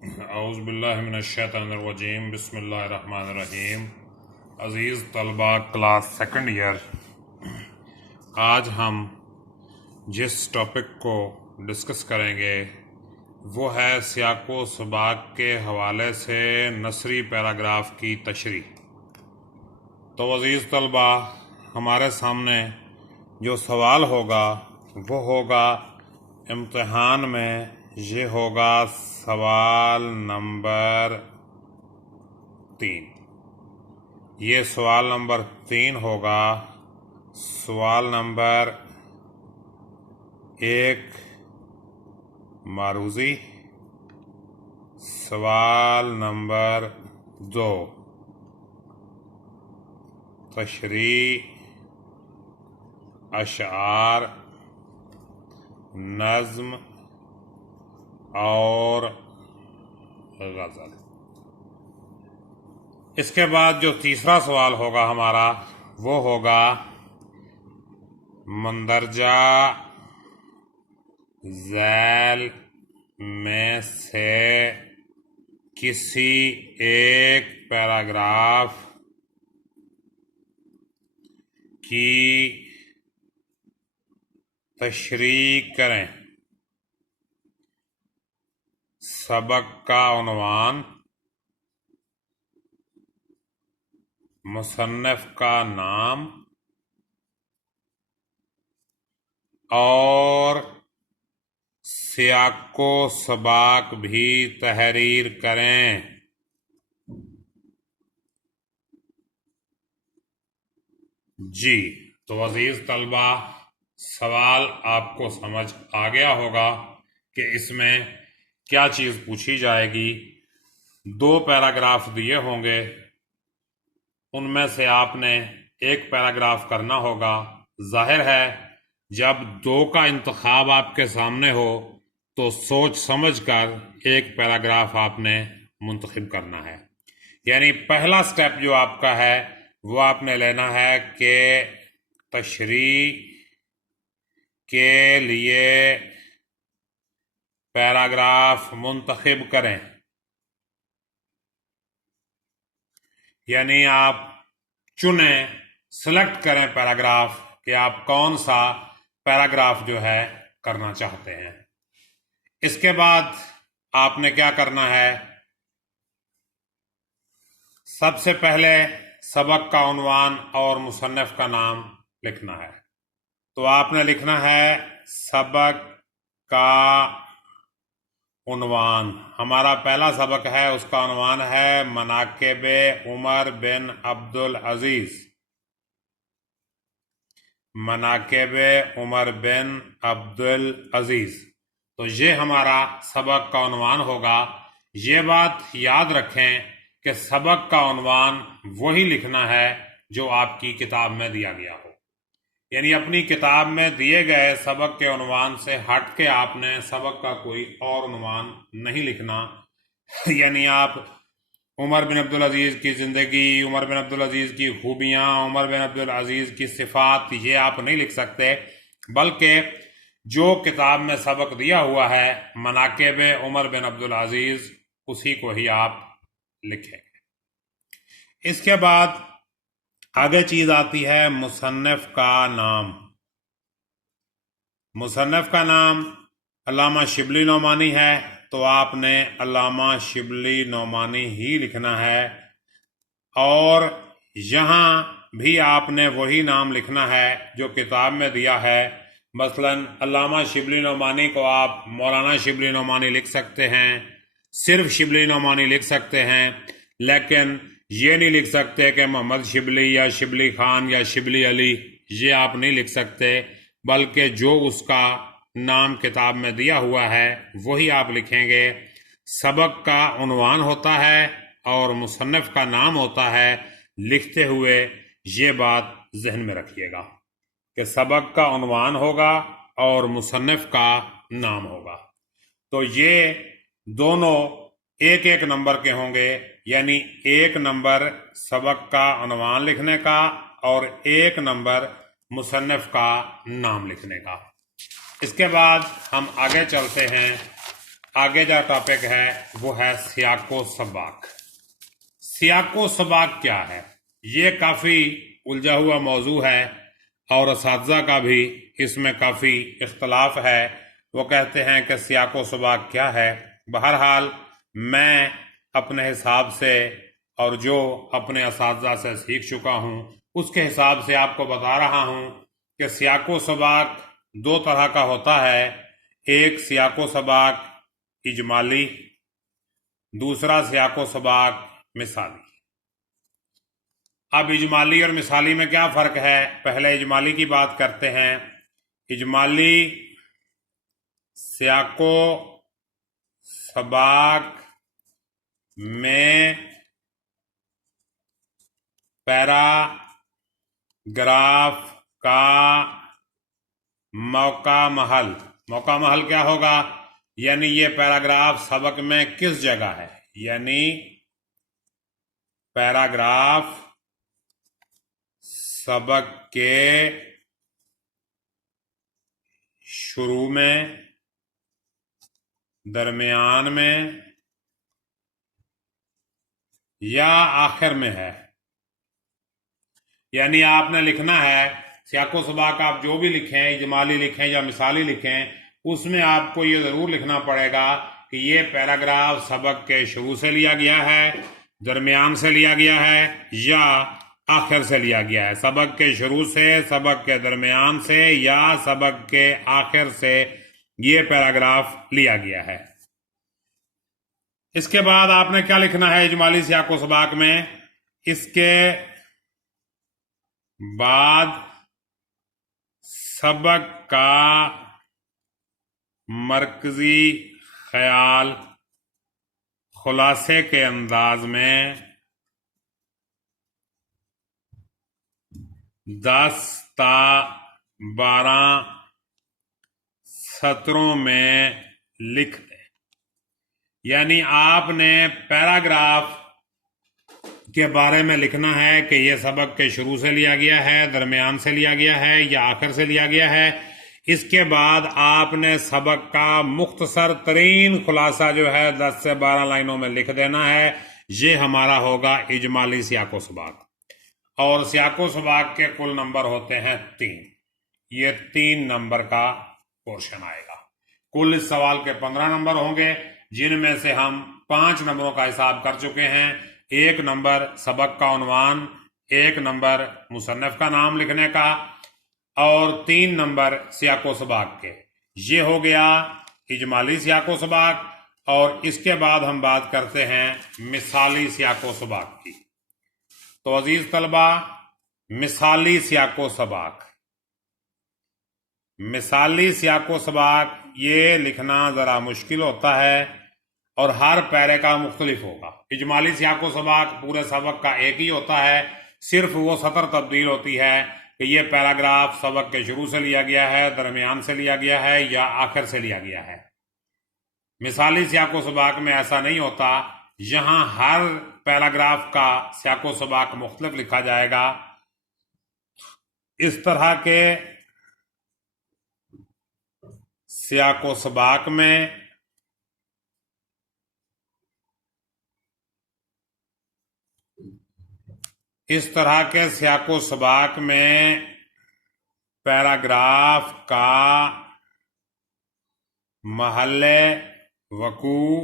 اعوذ باللہ من الشیطان الرجیم، بسم اللہ الرحمن الرحیم۔ عزیز طلباء کلاس سیکنڈ ایئر، آج ہم جس ٹاپک کو ڈسکس کریں گے وہ ہے سیاق و سباق کے حوالے سے نثری پیراگراف کی تشریح۔ تو عزیز طلباء، ہمارے سامنے جو سوال ہوگا وہ ہوگا امتحان میں، یہ ہوگا سوال نمبر 3۔ یہ سوال نمبر 3 ہوگا۔ سوال نمبر 1 معروضی، سوال نمبر 2 تشریح، اشعار، نظم اور غزل۔ اس کے بعد جو تیسرا سوال ہوگا ہمارا وہ ہوگا مندرجہ ذیل میں سے کسی ایک پیراگراف کی تشریح کریں۔ سبق کا عنوان، مصنف کا نام اور سیاق و سباق بھی تحریر کریں۔ جی تو عزیز طلباء، سوال آپ کو سمجھ آ گیا ہوگا کہ اس میں کیا چیز پوچھی جائے گی۔ 2 پیراگراف دیے ہوں گے، ان میں سے آپ نے ایک پیراگراف کرنا ہوگا۔ ظاہر ہے جب 2 کا انتخاب آپ کے سامنے ہو تو سوچ سمجھ کر ایک پیراگراف آپ نے منتخب کرنا ہے۔ یعنی پہلا سٹیپ جو آپ کا ہے وہ آپ نے لینا ہے کہ تشریح کے لیے پیراگراف منتخب کریں۔ یعنی آپ چنیں، سلیکٹ کریں پیراگراف کہ آپ کون سا پیراگراف جو ہے کرنا چاہتے ہیں۔ اس کے بعد آپ نے کیا کرنا ہے، سب سے پہلے سبق کا عنوان اور مصنف کا نام لکھنا ہے۔ تو آپ نے لکھنا ہے سبق کا عنوان۔ ہمارا پہلا سبق ہے، اس کا عنوان ہے مناقب عمر بن عبدالعزیز۔ مناقب عمر بن عبدالعزیز، تو یہ ہمارا سبق کا عنوان ہوگا۔ یہ بات یاد رکھیں کہ سبق کا عنوان وہی لکھنا ہے جو آپ کی کتاب میں دیا گیا ہو۔ یعنی اپنی کتاب میں دیے گئے سبق کے عنوان سے ہٹ کے آپ نے سبق کا کوئی اور عنوان نہیں لکھنا۔ یعنی آپ عمر بن عبدالعزیز کی زندگی، عمر بن عبدالعزیز کی خوبیاں، عمر بن عبدالعزیز کی صفات، یہ آپ نہیں لکھ سکتے، بلکہ جو کتاب میں سبق دیا ہوا ہے مناقب عمر بن عبدالعزیز، اسی کو ہی آپ لکھیں گے۔ اس کے بعد آگے چیز آتی ہے مصنف کا نام۔ مصنف کا نام علامہ شبلی نعمانی ہے، تو آپ نے علامہ شبلی نعمانی ہی لکھنا ہے، اور یہاں بھی آپ نے وہی نام لکھنا ہے جو کتاب میں دیا ہے۔ مثلا علامہ شبلی نعمانی کو آپ مولانا شبلی نعمانی لکھ سکتے ہیں، صرف شبلی نعمانی لکھ سکتے ہیں، لیکن یہ نہیں لکھ سکتے کہ محمد شبلی یا شبلی خان یا شبلی علی، یہ آپ نہیں لکھ سکتے، بلکہ جو اس کا نام کتاب میں دیا ہوا ہے وہی آپ لکھیں گے۔ سبق کا عنوان ہوتا ہے اور مصنف کا نام ہوتا ہے۔ لکھتے ہوئے یہ بات ذہن میں رکھیے گا کہ سبق کا عنوان ہوگا اور مصنف کا نام ہوگا۔ تو یہ دونوں ایک ایک نمبر کے ہوں گے، یعنی 1 نمبر سبق کا عنوان لکھنے کا اور 1 نمبر مصنف کا نام لکھنے کا۔ اس کے بعد ہم آگے چلتے ہیں آگے جو ٹاپک ہے وہ ہے سیاق و سباق۔ سیاق و سباق کیا ہے؟ یہ کافی الجھا ہوا موضوع ہے اور اساتذہ کا بھی اس میں کافی اختلاف ہے۔ وہ کہتے ہیں کہ سیاق و سباق کیا ہے۔ بہرحال میں اپنے حساب سے اور جو اپنے اساتذہ سے سیکھ چکا ہوں اس کے حساب سے آپ کو بتا رہا ہوں کہ سیاق و سباق دو طرح کا ہوتا ہے۔ ایک سیاق و سباق اجمالی، دوسرا سیاق و سباق مثالی۔ اب اجمالی اور مثالی میں کیا فرق ہے؟ پہلے اجمالی کی بات کرتے ہیں۔ اجمالی سیاق و سباق میں پیراگراف کا موقع محل کیا ہوگا؟ یعنی یہ پیراگراف سبق میں کس جگہ ہے، یعنی پیراگراف سبق کے شروع میں، درمیان میں یا آخر میں ہے۔ یعنی آپ نے لکھنا ہے سیاق و سباق، آپ جو بھی لکھیں، اجمالی لکھیں یا مثالی لکھیں، اس میں آپ کو یہ ضرور لکھنا پڑے گا کہ یہ پیراگراف سبق کے شروع سے لیا گیا ہے، درمیان سے لیا گیا ہے یا آخر سے لیا گیا ہے۔ سبق کے شروع سے، سبق کے درمیان سے یا سبق کے آخر سے یہ پیراگراف لیا گیا ہے۔ اس کے بعد آپ نے کیا لکھنا ہے اجمالی سیاق و سباق میں؟ اس کے بعد سبق کا مرکزی خیال خلاصے کے انداز میں 10 تا 12 سطروں میں لکھ دیں۔ یعنی آپ نے پیراگراف کے بارے میں لکھنا ہے کہ یہ سبق کے شروع سے لیا گیا ہے، درمیان سے لیا گیا ہے یا آخر سے لیا گیا ہے۔ اس کے بعد آپ نے سبق کا مختصر ترین خلاصہ جو ہے 10 سے 12 لائنوں میں لکھ دینا ہے۔ یہ ہمارا ہوگا اجمالی سیاق و سباق۔ اور سیاق و سباق کے کل نمبر ہوتے ہیں 3۔ یہ 3 نمبر کا پورشن آئے گا۔ کل اس سوال کے 15 نمبر ہوں گے، جن میں سے ہم 5 نمبروں کا حساب کر چکے ہیں۔ 1 نمبر سبق کا عنوان، 1 نمبر مصنف کا نام لکھنے کا اور 3 نمبر سیاق و سباق کے۔ یہ ہو گیا اجمالی سیاق و سباق۔ اور اس کے بعد ہم بات کرتے ہیں مثالی سیاق و سباق کی۔ تو عزیز طلبہ، مثالی سیاق و سباق، مثالی سیاق و سباق یہ لکھنا ذرا مشکل ہوتا ہے اور ہر پیرے کا مختلف ہوگا۔ اجمالی سیاق و سباق پورے سبق کا ایک ہی ہوتا ہے، صرف وہ سطر تبدیل ہوتی ہے کہ یہ پیراگراف سبق کے شروع سے لیا گیا ہے، درمیان سے لیا گیا ہے یا آخر سے لیا گیا ہے۔ مثالی سیاق و سباق میں ایسا نہیں ہوتا، یہاں ہر پیراگراف کا سیاق و سباق مختلف لکھا جائے گا۔ اس طرح کے سیاق و سباق میں پیراگراف کا محل وقوع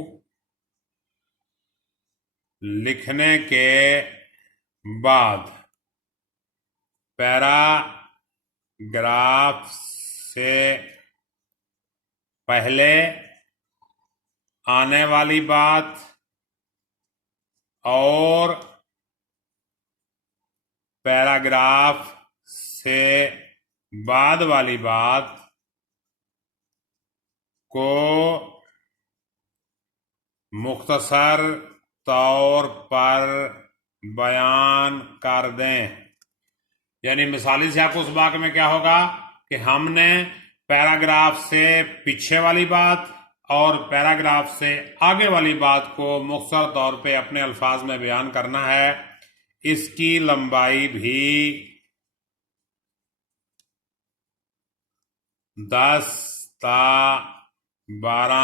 لکھنے کے بعد پیراگراف سے پہلے آنے والی بات اور پیراگراف سے بعد والی بات کو مختصر طور پر بیان کر دیں۔ یعنی مثالی سیاق و سباق میں کیا ہوگا کہ ہم نے پیراگراف سے پیچھے والی بات اور پیراگراف سے آگے والی بات کو مختصر طور پہ اپنے الفاظ میں بیان کرنا ہے۔ اس کی لمبائی بھی 10 تا 12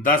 10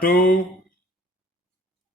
2,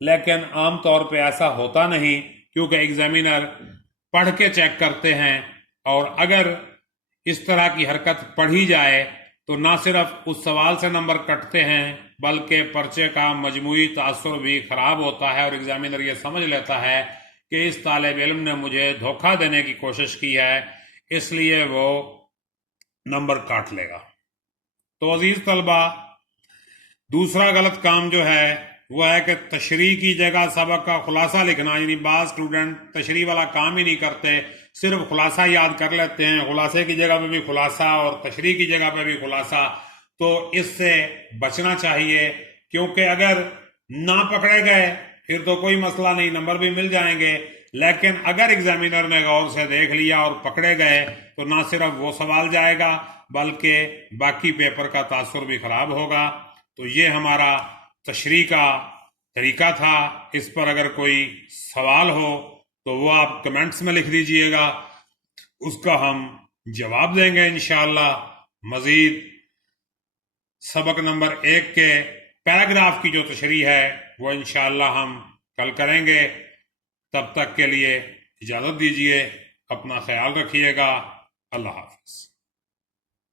لیکن عام طور پہ ایسا ہوتا نہیں، کیونکہ ایگزامینر پڑھ کے چیک کرتے ہیں، اور اگر اس طرح کی حرکت پڑھی جائے تو نہ صرف اس سوال سے نمبر کٹتے ہیں بلکہ پرچے کا مجموعی تاثر بھی خراب ہوتا ہے، اور ایگزامینر یہ سمجھ لیتا ہے کہ اس طالب علم نے مجھے دھوکہ دینے کی کوشش کی ہے، اس لیے وہ نمبر کاٹ لے گا۔ تو عزیز طلبہ، دوسرا غلط کام جو ہے وہ ہے کہ تشریح کی جگہ سبق کا خلاصہ لکھنا، یعنی بعض اسٹوڈنٹ تشریح والا کام ہی نہیں کرتے، صرف خلاصہ یاد کر لیتے ہیں، خلاصے کی جگہ پہ بھی خلاصہ اور تشریح کی جگہ پہ بھی خلاصہ۔ تو اس سے بچنا چاہیے، کیونکہ اگر نہ پکڑے گئے پھر تو کوئی مسئلہ نہیں، نمبر بھی مل جائیں گے، لیکن اگر ایگزامینر نے غور سے دیکھ لیا اور پکڑے گئے تو نہ صرف وہ سوال جائے گا بلکہ باقی پیپر کا تاثر بھی خراب ہوگا۔ تو یہ ہمارا تشریح کا طریقہ تھا۔ اس پر اگر کوئی سوال ہو تو وہ آپ کمنٹس میں لکھ دیجئے گا، اس کا ہم جواب دیں گے انشاءاللہ۔ مزید سبق نمبر 1 کے پیراگراف کی جو تشریح ہے وہ انشاءاللہ ہم کل کریں گے۔ تب تک کے لیے اجازت دیجئے، اپنا خیال رکھیے گا، اللہ حافظ۔